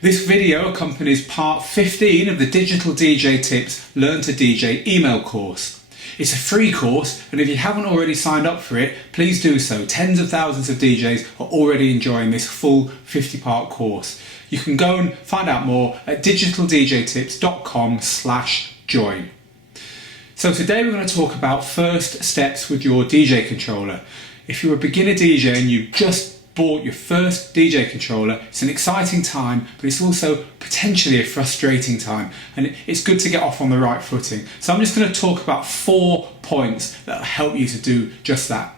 This video accompanies part 15 of the Digital DJ Tips Learn to DJ email course. It's a free course, and if you haven't already signed up for it, please do so. Tens of thousands of DJs are already enjoying this full 50-part course. You can go and find out more at digitaldjtips.com/join. So today we're going to talk about first steps with your DJ controller. If you're a beginner DJ and you just bought your first DJ controller, it's an exciting time, but it's also potentially a frustrating time, and it's good to get off on the right footing. So I'm just going to talk about 4 points that will help you to do just that.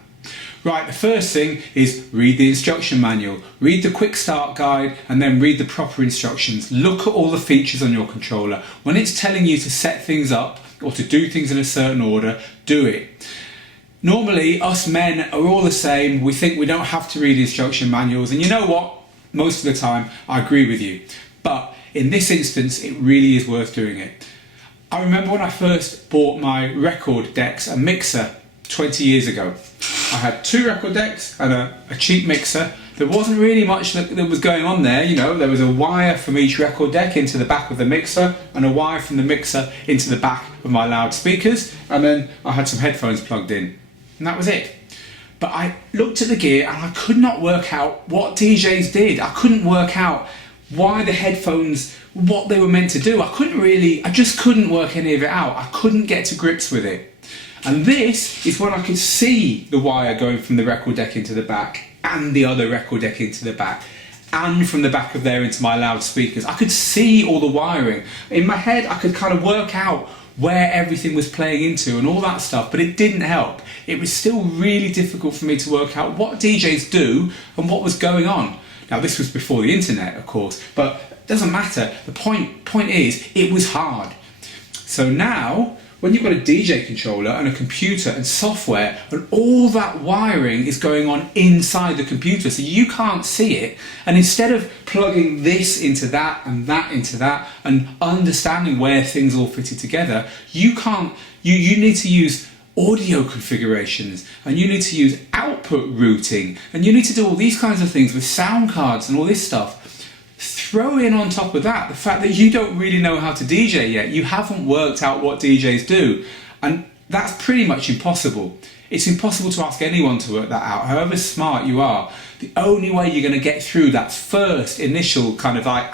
Right, the first thing is read the instruction manual, read the quick start guide, and then read the proper instructions. Look at all the features on your controller. When it's telling you to set things up or to do things in a certain order, do it. Normally, us men are all the same. We think we don't have to read instruction manuals, and you know what? Most of the time, I agree with you. But in this instance, it really is worth doing it. I remember when I first bought my record decks, a mixer, 20 years ago. I had 2 record decks and a cheap mixer. There wasn't really much that was going on there, you know. There was a wire from each record deck into the back of the mixer, and a wire from the mixer into the back of my loudspeakers, and then I had some headphones plugged in. And that was it. But I looked at the gear and I could not work out what DJs did. I couldn't work out why the headphones, what they were meant to do. I just couldn't work any of it out. I couldn't get to grips with it. And this is when I could see the wire going from the record deck into the back, and the other record deck into the back, and from the back of there into my loudspeakers. I could see all the wiring. In my head, I could kind of work out where everything was playing into and all that stuff, but it didn't help. It was still really difficult for me to work out what DJs do and what was going on. Now, this was before the internet, of course, but it doesn't matter. The point is, it was hard. So now, when you've got a DJ controller and a computer and software, and all that wiring is going on inside the computer, so you can't see it, and instead of plugging this into that and that into that and understanding where things all fitted together, you need to use audio configurations, and you need to use output routing, and you need to do all these kinds of things with sound cards and all this stuff. Throw in on top of that the fact that you don't really know how to DJ yet. You haven't worked out what DJs do, and that's pretty much impossible. It's impossible to ask anyone to work that out, however smart you are. The only way you're going to get through that first initial kind of like,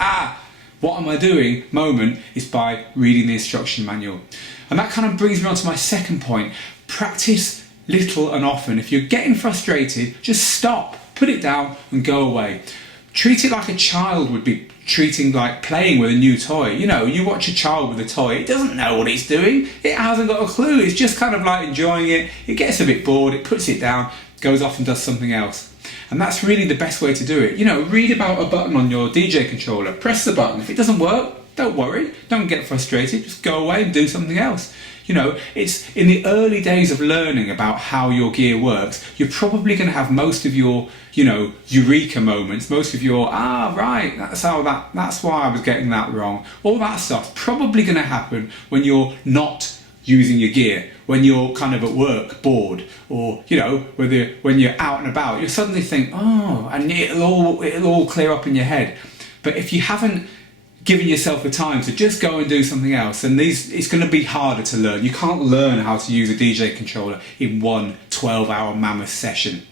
what am I doing moment is by reading the instruction manual. And that kind of brings me on to my second point. Practice little and often. If you're getting frustrated, just stop, put it down and go away. Treat it like a child would be treating like playing with a new toy. You know, you watch a child with a toy, it doesn't know what it's doing, it hasn't got a clue, it's just kind of like enjoying it, it gets a bit bored, it puts it down, goes off and does something else. And that's really the best way to do it. You know, read about a button on your DJ controller, press the button. If it doesn't work, don't worry, don't get frustrated, just go away and do something else. You know, it's in the early days of learning about how your gear works, you're probably going to have most of your, you know, eureka moments, most of your, right, that's why I was getting that wrong. All that stuff's probably going to happen when you're not using your gear, when you're kind of at work, bored, or, you know, when you're out and about, you suddenly think, and it'll all clear up in your head. But if you haven't giving yourself the time to just go and do something else, and it's going to be harder to learn. You can't learn how to use a DJ controller in one 12-hour mammoth session.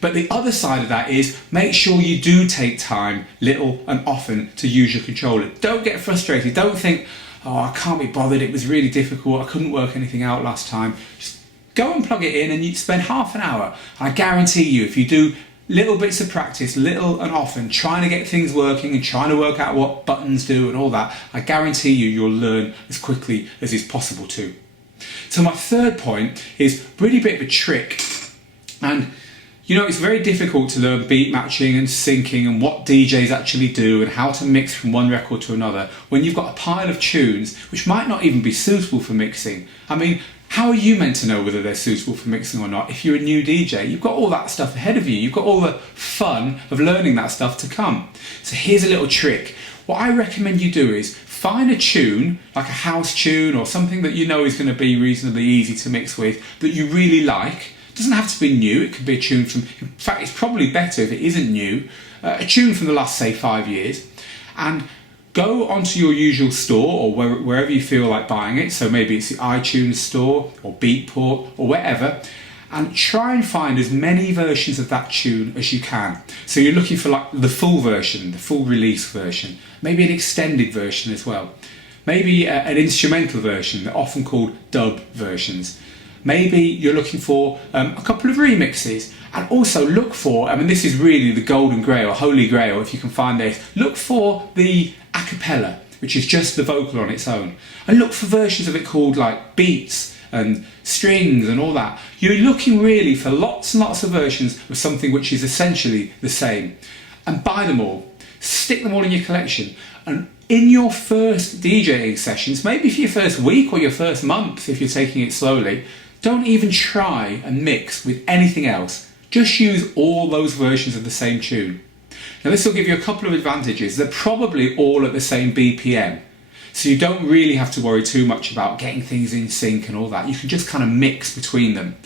But the other side of that is make sure you do take time, little and often, to use your controller. Don't get frustrated. Don't think, I can't be bothered, it was really difficult, I couldn't work anything out last time. Just go and plug it in and you spend half an hour. I guarantee you, if you do little bits of practice, little and often, trying to get things working and trying to work out what buttons do and all that, I guarantee you'll learn as quickly as is possible to. So my third point is really a bit of a trick. And you know, it's very difficult to learn beat matching and syncing and what DJs actually do and how to mix from one record to another when you've got a pile of tunes which might not even be suitable for mixing. I mean, how are you meant to know whether they're suitable for mixing or not if you're a new DJ? You've got all that stuff ahead of you. You've got all the fun of learning that stuff to come. So here's a little trick. What I recommend you do is find a tune, like a house tune or something that you know is going to be reasonably easy to mix with, that you really like. It doesn't have to be new, it could be a tune from, in fact it's probably better if it isn't new, a tune from the last, say, 5 years. and go onto your usual store or wherever you feel like buying it. So maybe it's the iTunes store or Beatport or wherever, and try and find as many versions of that tune as you can. So you're looking for like the full version, the full release version, maybe an extended version as well. Maybe an instrumental version, they're often called dub versions. Maybe you're looking for a couple of remixes, and also look for, I mean this is really the golden grail, holy grail if you can find this, look for the a cappella, which is just the vocal on its own, and look for versions of it called like beats and strings and all that. You're looking really for lots and lots of versions of something which is essentially the same, and buy them all, stick them all in your collection, and in your first DJing sessions, maybe for your first week or your first month if you're taking it slowly, don't even try and mix with anything else. Just use all those versions of the same tune. Now this will give you a couple of advantages. They're probably all at the same BPM, so you don't really have to worry too much about getting things in sync and all that. You can just kind of mix between them.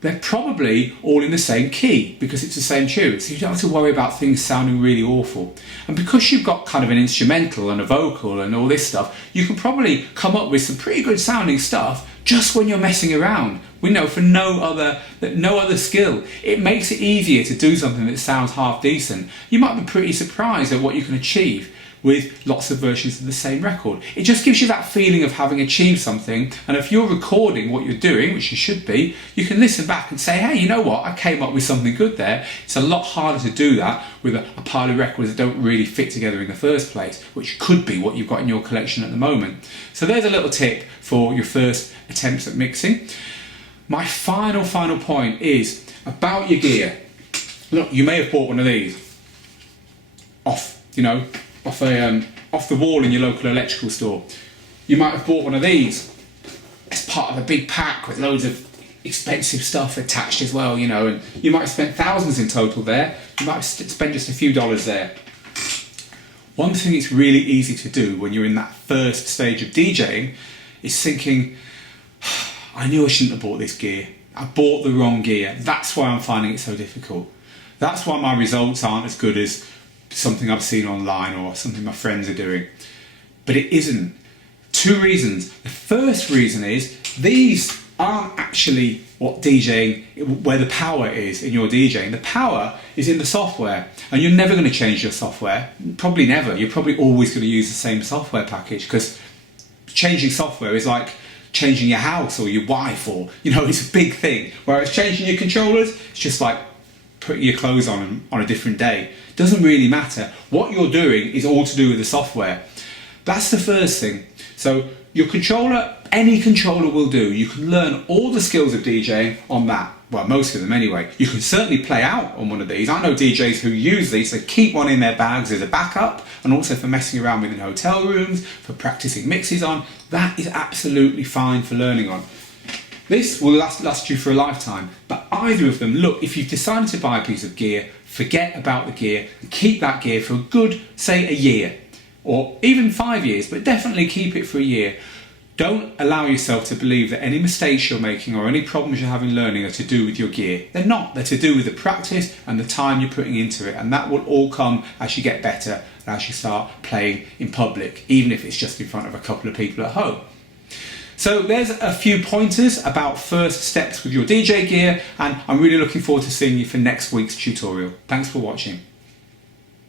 They're probably all in the same key because it's the same tune, so you don't have to worry about things sounding really awful. And because you've got kind of an instrumental and a vocal and all this stuff, you can probably come up with some pretty good sounding stuff just when you're messing around. We know for no other skill. It makes it easier to do something that sounds half decent. You might be pretty surprised at what you can achieve with lots of versions of the same record. It just gives you that feeling of having achieved something, and if you're recording what you're doing, which you should be, you can listen back and say, hey, you know what, I came up with something good there. It's a lot harder to do that with a pile of records that don't really fit together in the first place, which could be what you've got in your collection at the moment. So there's a little tip for your first attempts at mixing. My final point is about your gear. Look, you may have bought one of these off the wall in your local electrical store. You might have bought one of these as part of a big pack with loads of expensive stuff attached as well, and you might have spent thousands in total there. You might have spent just a few dollars there. One thing it's really easy to do when you're in that first stage of DJing is thinking, I knew I shouldn't have bought this gear. I bought the wrong gear. That's why I'm finding it so difficult. That's why my results aren't as good as something I've seen online or something my friends are doing. But it isn't. Two reasons. The first reason is these aren't actually what DJing, where the power is in your DJing. The power is in the software, and you're never going to change your software. Probably never. You're probably always going to use the same software package, because changing software is like changing your house or your wife, or it's a big thing. Whereas changing your controllers, it's just like putting your clothes on a different day. Doesn't really matter. What you're doing is all to do with the software. That's the first thing. So your controller, any controller will do. You can learn all the skills of DJing on that. Well, most of them anyway. You can certainly play out on one of these. I know DJs who use these, so keep one in their bags as a backup, and also for messing around with in hotel rooms, for practicing mixes on. That is absolutely fine for learning on. This will last you for a lifetime, but either of them, look, if you've decided to buy a piece of gear, forget about the gear and keep that gear for a good, say, a year, or even 5 years, but definitely keep it for a year. Don't allow yourself to believe that any mistakes you're making or any problems you're having learning are to do with your gear. They're not. They're to do with the practice and the time you're putting into it, and that will all come as you get better and as you start playing in public, even if it's just in front of a couple of people at home. So there's a few pointers about first steps with your DJ gear, and I'm really looking forward to seeing you for next week's tutorial. Thanks for watching.